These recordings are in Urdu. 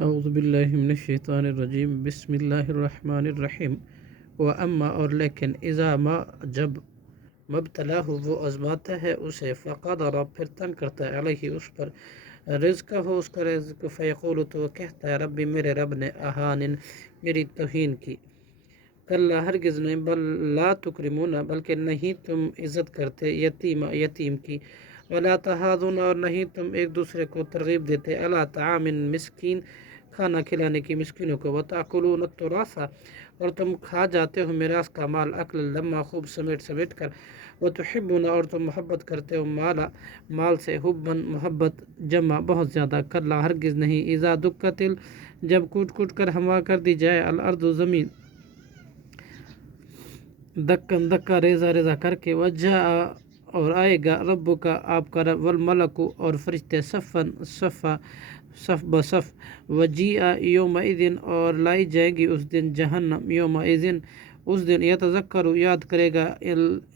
اعوذ باللہ من الشیطان الرجیم بسم اللہ الرحمن الرحیم واما اور لیکن اذا ما جب مبتلاہ وہ آزماتا ہے اسے فقدر پھر تنگ کرتا ہے علیہ اس پر رزق ہو اس کا رزق فیقول تو وہ کہتا ہے ربی میرے رب نے اہانن میری توہین کی کلا ہرگز نہیں بل لا تکرمون بلکہ نہیں تم عزت کرتے یتیم کی ولا تحاضون اور نہیں تم ایک دوسرے کو ترغیب دیتے الا طعام مسکین کھانا کھلانے کی مسکینوں کو وتاکلون التراث اور تم کھا جاتے ہو میراث کا مال اکل لما خوب سمیٹ سمیٹ کر وتحبون اور تم محبت کرتے ہو مال سے حبن محبت جمع بہت زیادہ کلا ہرگز نہیں اذا دکت جب کوٹ کوٹ کر ہوا کر دی جائے الارض زمین دکن دکا ریزہ ریزہ کر کے وجاء اور آئے گا رب کا آپ کا رب والملک اور فرشتے صفن صفا صف بصف وجیء یومئذ اور لائی جائے گی اس دن جہنم یومئذ اس دن یتذکر یاد کرے گا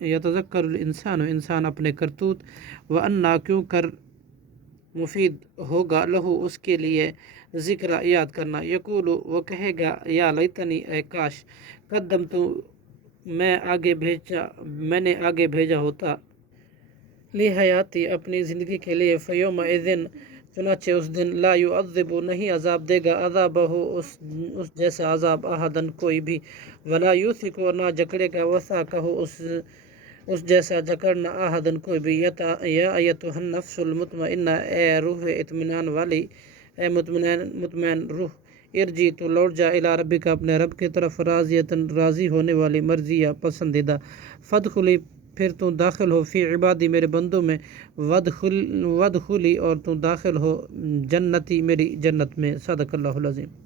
یتذکر الانسان انسان اپنے کرتوت وَأَنَّا کیوں کر مفید ہوگا لہو اس کے لیے ذکر یاد کرنا یقول وہ کہے گا یا لیتنی اے کاش قدمت میں نے آگے بھیجا ہوتا لی حیاتی اپنی زندگی کے لیے فیومئذ چنانچہ اس دن لا یعذب نہیں عذاب دے گا عذابہ اس جیسا عذاب احدن کوئی بھی ولا یوثق نہ جکڑے گا وثاقہ اس جیسا جکڑنا احدن کوئی بھی یا ایتها النفس المطمئنہ اے روح اطمینان والی اے مطمئن روح ارجی تو لوٹ جا الی ربک اپنے رب کی طرف راضیتن راضی ہونے والی مرضیہ پسندیدہ فادخلی پھر تو داخل ہو فی عبادی میرے بندوں میں ودخلی اور تو داخل ہو جنتی میری جنت میں صدق اللہ العظیم.